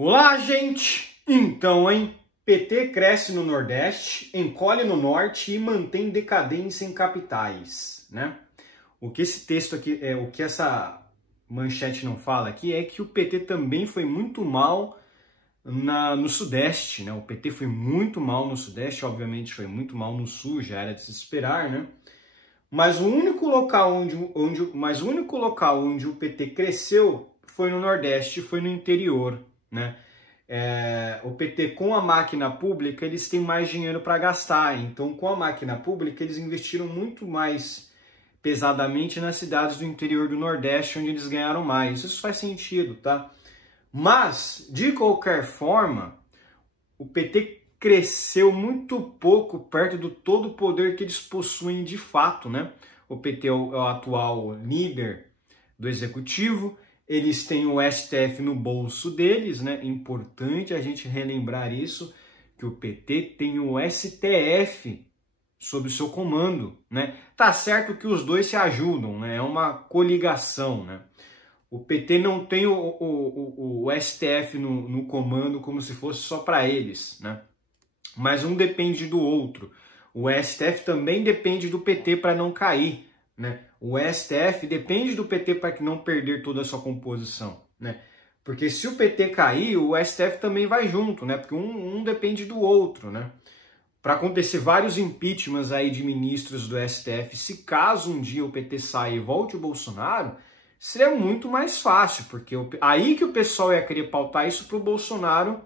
Olá, gente! Então, hein? PT cresce no Nordeste, encolhe no Norte e mantém decadência em capitais, né? O que esse texto aqui, o que essa manchete não fala aqui é que o PT também foi muito mal no Sudeste, né? O PT foi muito mal no Sudeste, obviamente foi muito mal no Sul, já era de se esperar, né? Mas o único local onde o PT cresceu foi no Nordeste, foi no interior, né? O PT, com a máquina pública, eles têm mais dinheiro para gastar. Então, com a máquina pública, eles investiram muito mais pesadamente nas cidades do interior do Nordeste, onde eles ganharam mais. Isso faz sentido, tá? Mas, de qualquer forma, o PT cresceu muito pouco perto do todo o poder que eles possuem de fato, né? O PT é o atual líder do executivo. Eles têm o STF no bolso deles, né? É importante a gente relembrar isso, que o PT tem o STF sob o seu comando, né? Tá certo que os dois se ajudam, né? É uma coligação, né? O PT não tem o STF no comando como se fosse só para eles, né? Mas um depende do outro. O STF também depende do PT para não cair, né? O STF depende do PT para que não perder toda a sua composição, né? Porque se o PT cair, o STF também vai junto, né? Porque um depende do outro, né? Para acontecer vários impeachments aí de ministros do STF, se caso um dia o PT saia e volte o Bolsonaro, seria muito mais fácil, porque aí que o pessoal ia querer pautar isso para o Bolsonaro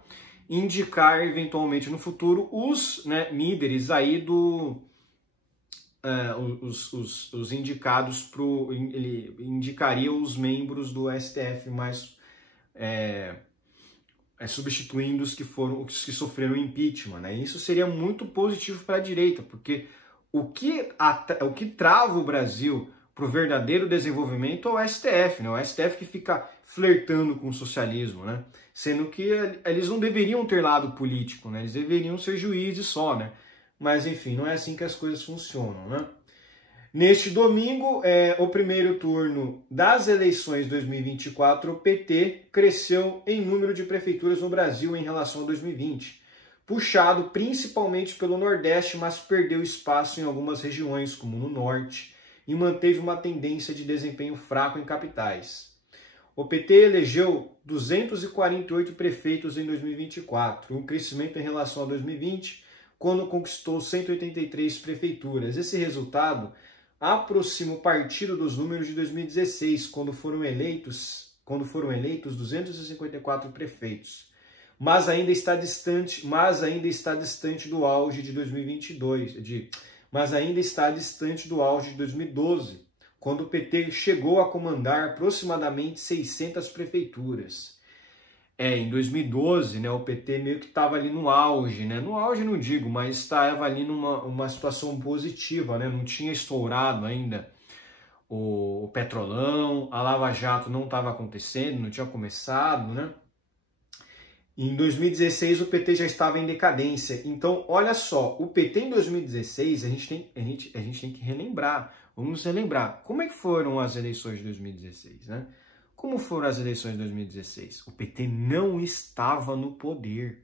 indicar eventualmente no futuro os, né, líderes aí os indicados ele indicaria os membros do STF mais substituindo os que sofreram impeachment, né? Isso seria muito positivo para a direita, porque o que trava o Brasil para o verdadeiro desenvolvimento é o STF, né? O STF que fica flertando com o socialismo, né? Sendo que eles não deveriam ter lado político, né? Eles deveriam ser juízes só, né? Mas, enfim, não é assim que as coisas funcionam, né? Neste domingo, o primeiro turno das eleições 2024, o PT cresceu em número de prefeituras no Brasil em relação a 2020, puxado principalmente pelo Nordeste, mas perdeu espaço em algumas regiões, como no Norte, e manteve uma tendência de desempenho fraco em capitais. O PT elegeu 248 prefeitos em 2024, um crescimento em relação a 2020, quando conquistou 183 prefeituras. Esse resultado aproxima o partido dos números de 2016, quando foram eleitos 254 prefeitos. Mas ainda está distante do auge de 2022, mas ainda está distante do auge de 2012, quando o PT chegou a comandar aproximadamente 600 prefeituras. Em 2012, né, o PT meio que estava ali no auge, né? No auge não digo, mas estava ali numa situação positiva, né? Não tinha estourado ainda o Petrolão, a Lava Jato não estava acontecendo, não tinha começado, né? Em 2016 o PT já estava em decadência. Então, olha só, o PT em 2016, a gente tem que relembrar, vamos relembrar, como é que foram as eleições de 2016, né? Como foram as eleições de 2016? O PT não estava no poder.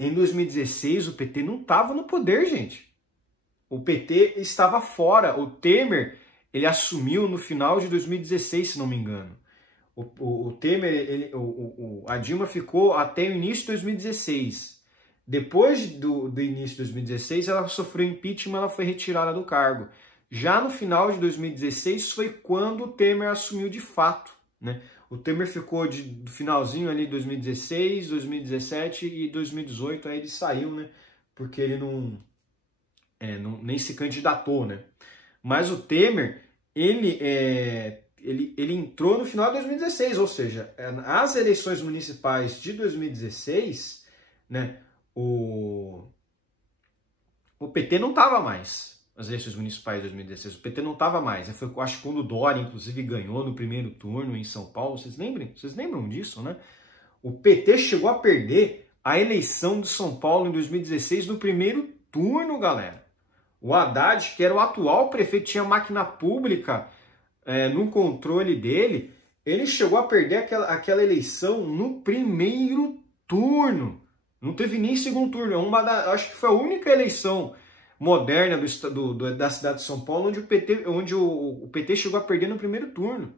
Em 2016, o PT não estava no poder, gente. O PT estava fora. O Temer, ele assumiu no final de 2016, se não me engano. O Temer, a Dilma ficou até o início de 2016. Depois do início de 2016, ela sofreu impeachment, ela foi retirada do cargo. Já no final de 2016 foi quando o Temer assumiu de fato, né? O Temer ficou do finalzinho ali de 2016, 2017 e 2018, aí ele saiu, né? Porque ele nem se candidatou, né? Mas o Temer, ele entrou no final de 2016, ou seja, as eleições municipais de 2016, né? O PT não estava mais. As eleições municipais de 2016, o PT não estava mais. Foi, acho que quando o Dória, inclusive, ganhou no primeiro turno em São Paulo. Vocês lembram disso, né? O PT chegou a perder a eleição de São Paulo em 2016 no primeiro turno, galera. O Haddad, que era o atual prefeito, tinha máquina pública no controle dele. ele chegou a perder aquela eleição no primeiro turno. Não teve nem segundo turno. Acho que foi a única eleição moderna da cidade de São Paulo onde o PT chegou a perder no primeiro turno.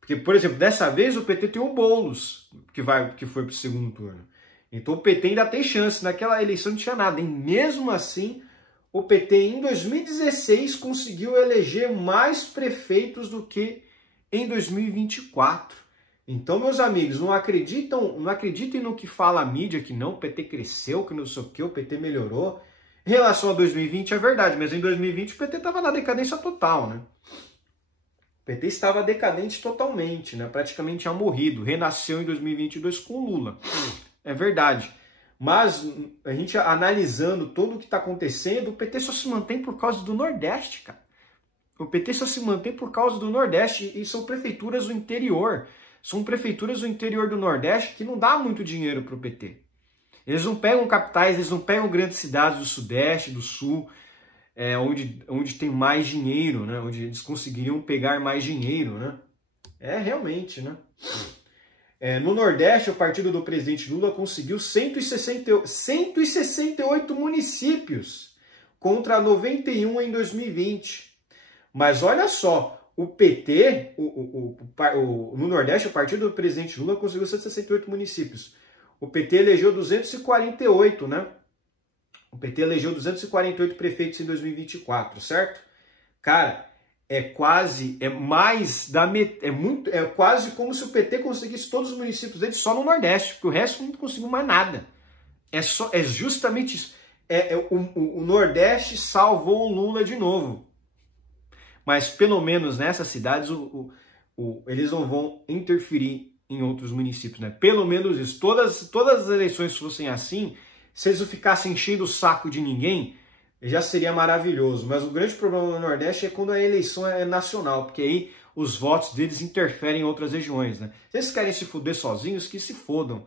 Porque, por exemplo, dessa vez o PT tem o Boulos, que foi para o segundo turno. Então o PT ainda tem chance. Naquela eleição não tinha nada. E mesmo assim, o PT em 2016 conseguiu eleger mais prefeitos do que em 2024. Então, meus amigos, não acreditem no que fala a mídia, que não, o PT cresceu, que não sei o que, o PT melhorou. Em relação a 2020 é verdade, mas em 2020 o PT estava na decadência total, né? O PT estava decadente totalmente, né? Praticamente tinha morrido. Renasceu em 2022 com o Lula. É verdade. Mas a gente analisando tudo o que está acontecendo, o PT só se mantém por causa do Nordeste, cara. O PT só se mantém por causa do Nordeste e são prefeituras do interior. São prefeituras do interior do Nordeste que não dá muito dinheiro para o PT. Eles não pegam capitais, eles não pegam grandes cidades do Sudeste, do Sul, onde tem mais dinheiro, né? Onde eles conseguiriam pegar mais dinheiro, né? Realmente, né? No Nordeste, o partido do presidente Lula conseguiu 168 municípios contra 91 em 2020. Mas olha só, o PT, no Nordeste, o partido do presidente Lula conseguiu 168 municípios. O PT elegeu 248, né? O PT elegeu 248 prefeitos em 2024, certo? Cara, é quase como se o PT conseguisse todos os municípios dele só no Nordeste, porque o resto não conseguiu mais nada. É justamente isso. O Nordeste salvou o Lula de novo. Mas pelo menos nessas cidades eles não vão interferir em outros municípios, né? Pelo menos isso. Todas as eleições fossem assim, se eles não ficassem enchendo o saco de ninguém, já seria maravilhoso. Mas o grande problema no Nordeste é quando a eleição é nacional, porque aí os votos deles interferem em outras regiões, né? Se eles querem se fuder sozinhos, que se fodam.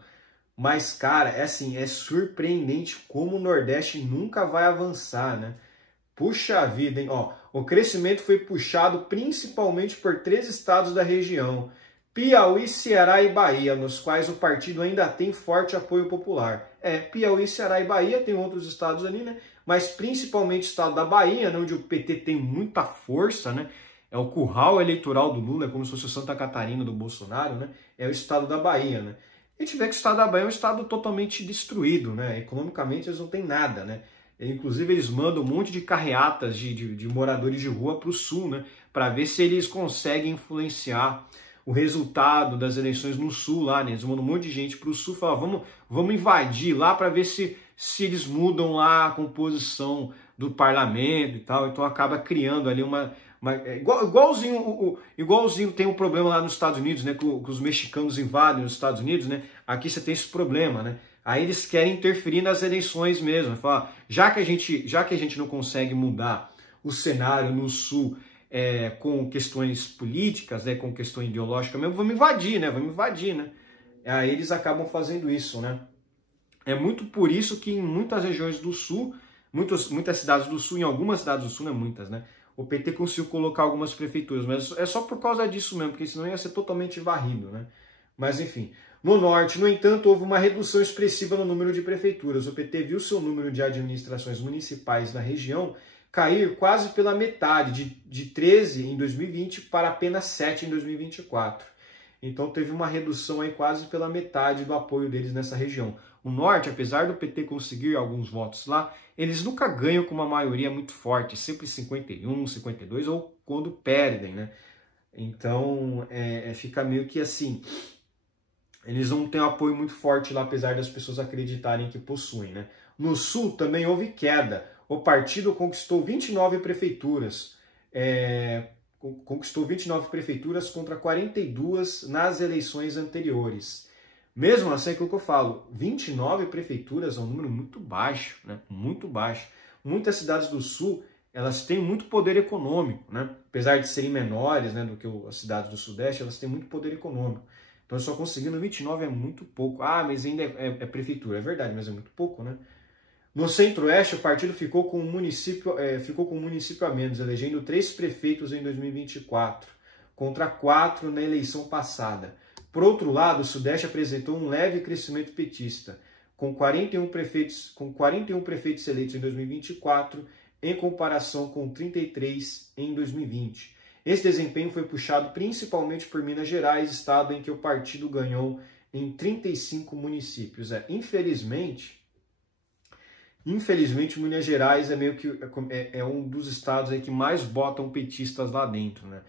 Mas, cara, é surpreendente como o Nordeste nunca vai avançar, né? Puxa vida, hein? Ó, o crescimento foi puxado principalmente por 3 estados da região, Piauí, Ceará e Bahia, nos quais o partido ainda tem forte apoio popular. Piauí, Ceará e Bahia, tem outros estados ali, né? Mas principalmente o estado da Bahia, né, onde o PT tem muita força, né? É o curral eleitoral do Lula, é como se fosse o Santa Catarina do Bolsonaro, né? É o estado da Bahia, né? A gente vê que o estado da Bahia é um estado totalmente destruído, né? Economicamente eles não têm nada, né? Inclusive eles mandam um monte de carreatas de moradores de rua para o sul, né? Para ver se eles conseguem influenciar o resultado das eleições no sul lá, né? Eles mandam um monte de gente para o sul e falam, vamos invadir lá para ver se eles mudam lá a composição do parlamento e tal. Então acaba criando ali igualzinho tem um problema lá nos Estados Unidos, né? Que os mexicanos invadem os Estados Unidos, né? Aqui você tem esse problema, né? Aí eles querem interferir nas eleições mesmo. Falar, já que a gente não consegue mudar o cenário no sul com questões políticas, né, com questão ideológica mesmo, vamos invadir, né? Aí eles acabam fazendo isso, né? É muito por isso que em muitas regiões do sul, muitas cidades do sul, em algumas cidades do sul, não é muitas, né? O PT conseguiu colocar algumas prefeituras, mas é só por causa disso mesmo, porque senão ia ser totalmente varrido, né? Mas enfim. No norte, no entanto, houve uma redução expressiva no número de prefeituras. O PT viu seu número de administrações municipais na região cair quase pela metade, de 13 em 2020 para apenas 7 em 2024. Então teve uma redução aí quase pela metade do apoio deles nessa região. O norte, apesar do PT conseguir alguns votos lá, eles nunca ganham com uma maioria muito forte, sempre 51, 52 ou quando perdem, né? Então fica meio que assim... Eles não têm um apoio muito forte lá, apesar das pessoas acreditarem que possuem, né? No sul também houve queda. O partido conquistou 29 prefeituras. Conquistou 29 prefeituras contra 42 nas eleições anteriores. Mesmo assim, é aquilo que eu falo, 29 prefeituras é um número muito baixo, né? Muito baixo. Muitas cidades do sul, elas têm muito poder econômico, né? Apesar de serem menores, né, do que as cidades do sudeste, elas têm muito poder econômico. Então, só conseguindo 29 é muito pouco. Ah, mas ainda é prefeitura. É verdade, mas é muito pouco, né? No centro-oeste, o partido ficou com um município a menos, elegendo 3 prefeitos em 2024. contra 4 na eleição passada. Por outro lado, o Sudeste apresentou um leve crescimento petista, com 41 prefeitos eleitos em 2024, em comparação com 33 em 2020. Esse desempenho foi puxado principalmente por Minas Gerais, estado em que o partido ganhou em 35 municípios. Infelizmente, Minas Gerais é meio que um dos estados aí que mais botam petistas lá dentro, né?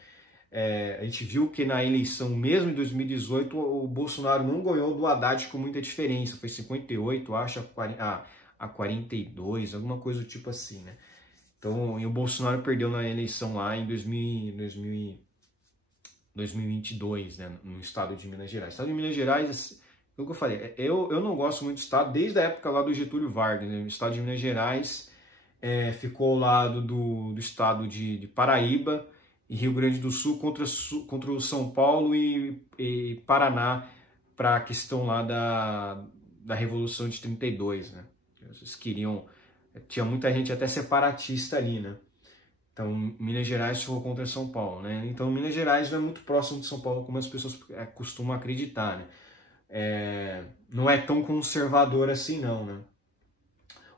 A gente viu que na eleição mesmo em 2018 o Bolsonaro não ganhou do Haddad com muita diferença, foi 58, acho, a 42, alguma coisa do tipo assim, né? Então, e o Bolsonaro perdeu na eleição lá em 2022, né, no estado de Minas Gerais. O estado de Minas Gerais, é o que eu falei, eu não gosto muito do estado, desde a época lá do Getúlio Vargas, né? O estado de Minas Gerais ficou ao lado do estado de Paraíba e Rio Grande do Sul contra o São Paulo e Paraná para a questão lá da Revolução de 32, né? Eles queriam... Tinha muita gente até separatista ali, né? Então, Minas Gerais ficou contra São Paulo, né? Então, Minas Gerais não é muito próximo de São Paulo como as pessoas costumam acreditar, né? Não é tão conservador assim, não, né?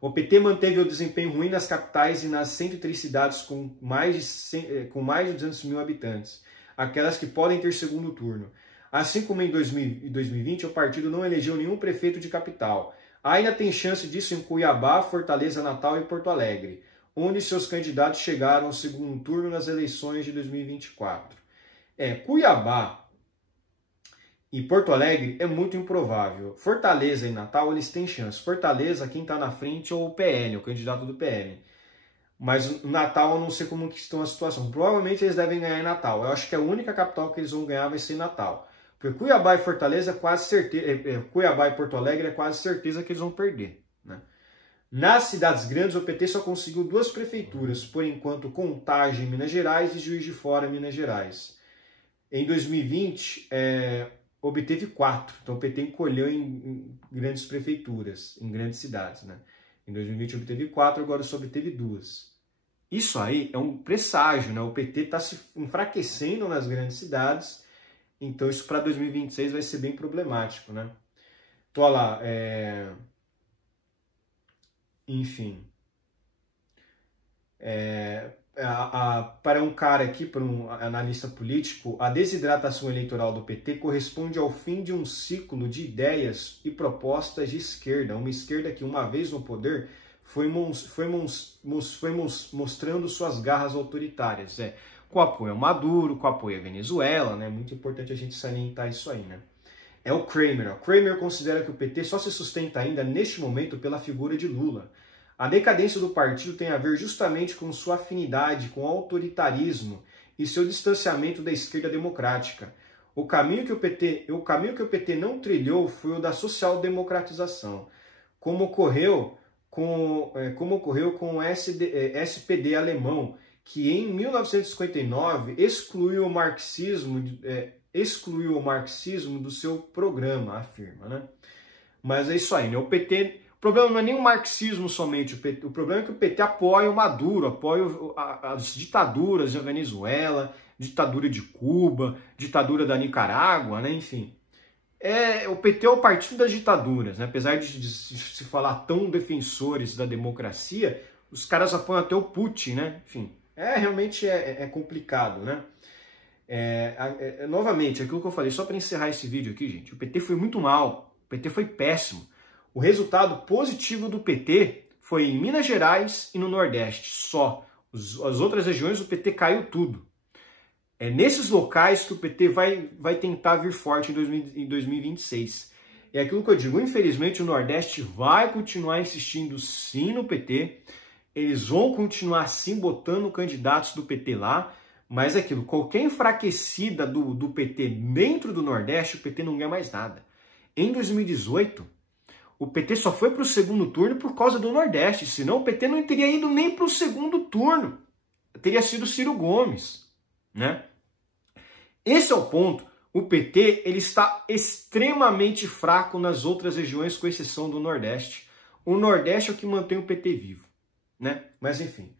O PT manteve o desempenho ruim nas capitais e nas 103 cidades com mais de 200 mil habitantes, aquelas que podem ter segundo turno. Assim como em 2020, o partido não elegeu nenhum prefeito de capital. Ainda tem chance disso em Cuiabá, Fortaleza, Natal e Porto Alegre, onde seus candidatos chegaram ao segundo turno nas eleições de 2024. Cuiabá e Porto Alegre é muito improvável. Fortaleza e Natal, eles têm chance. Fortaleza, quem está na frente é o PL, o candidato do PL. Mas Natal, eu não sei como que estão a situação. Provavelmente eles devem ganhar em Natal. Eu acho que a única capital que eles vão ganhar vai ser Natal. Porque Cuiabá e Fortaleza, quase certeza, Cuiabá e Porto Alegre é quase certeza que eles vão perder, né? Nas cidades grandes, o PT só conseguiu 2 prefeituras, por enquanto Contagem, Minas Gerais e Juiz de Fora, Minas Gerais. Em 2020, obteve 4, então o PT encolheu em grandes prefeituras, em grandes cidades, né? Em 2020 obteve 4, agora só obteve 2. Isso aí é um presságio, né? O PT está se enfraquecendo nas grandes cidades, então isso para 2026 vai ser bem problemático, né? Então, olha lá, enfim, para um cara aqui, para um analista político, a desidratação eleitoral do PT corresponde ao fim de um ciclo de ideias e propostas de esquerda, uma esquerda que, uma vez no poder, foi mostrando suas garras autoritárias, com apoio a Maduro, com apoio à Venezuela, né? Muito importante a gente salientar isso aí, né? É o Kramer. O Kramer considera que o PT só se sustenta ainda neste momento pela figura de Lula. A decadência do partido tem a ver justamente com sua afinidade com o autoritarismo e seu distanciamento da esquerda democrática. O caminho que o PT não trilhou foi o da social-democratização, como ocorreu com o SPD alemão, que em 1959 excluiu o marxismo do seu programa, afirma, né? Mas é isso aí, né? O PT, o problema não é nem o marxismo somente, o problema é que o PT apoia o Maduro, apoia as ditaduras da Venezuela, ditadura de Cuba, ditadura da Nicarágua, né? Enfim. O PT é o partido das ditaduras, né? Apesar de se falar tão defensores da democracia, os caras apoiam até o Putin, né? Enfim, realmente é complicado, né? Novamente, aquilo que eu falei, só para encerrar esse vídeo aqui, gente, o PT foi muito mal, o PT foi péssimo. O resultado positivo do PT foi em Minas Gerais e no Nordeste, só. As outras regiões o PT caiu tudo. É nesses locais que o PT vai tentar vir forte em 2026. É aquilo que eu digo, infelizmente o Nordeste vai continuar insistindo sim no PT, eles vão continuar sim botando candidatos do PT lá, mas é aquilo, qualquer enfraquecida do PT dentro do Nordeste, o PT não ganha mais nada. Em 2018, o PT só foi para o segundo turno por causa do Nordeste, senão o PT não teria ido nem para o segundo turno. Teria sido Ciro Gomes, né? Esse é o ponto. O PT ele está extremamente fraco nas outras regiões, com exceção do Nordeste. O Nordeste é o que mantém o PT vivo, né? Mas enfim.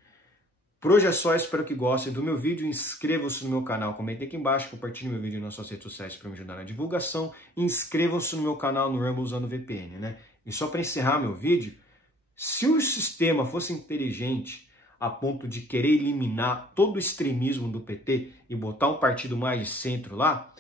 Por hoje é só, espero que gostem do meu vídeo, inscrevam-se no meu canal, comentem aqui embaixo, compartilhem meu vídeo nas suas redes sociais para me ajudar na divulgação, inscrevam-se no meu canal no Rumble usando VPN, né? E só para encerrar meu vídeo, se o sistema fosse inteligente a ponto de querer eliminar todo o extremismo do PT e botar um partido mais de centro lá,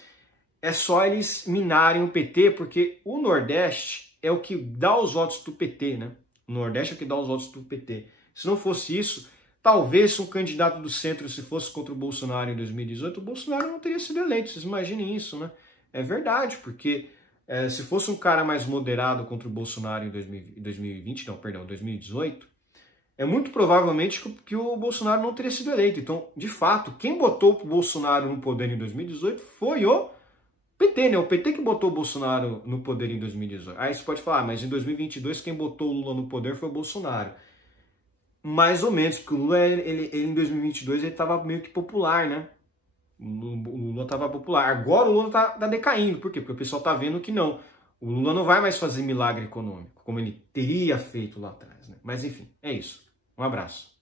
é só eles minarem o PT, porque o Nordeste é o que dá os votos do PT, né? O Nordeste é o que dá os votos do PT. Se não fosse isso, talvez se um candidato do centro se fosse contra o Bolsonaro em 2018, o Bolsonaro não teria sido eleito. Vocês imaginem isso, né? É verdade, porque se fosse um cara mais moderado contra o Bolsonaro em 2018, é muito provavelmente que o Bolsonaro não teria sido eleito. Então, de fato, quem botou o Bolsonaro no poder em 2018 foi o PT, né? O PT que botou o Bolsonaro no poder em 2018. Aí você pode falar, mas em 2022 quem botou o Lula no poder foi o Bolsonaro. Mais ou menos, porque o Lula, ele em 2022, ele estava meio que popular, né? O Lula estava popular. Agora o Lula está decaindo. Por quê? Porque o pessoal está vendo que não. O Lula não vai mais fazer milagre econômico, como ele teria feito lá atrás, né? Mas enfim, é isso. Um abraço.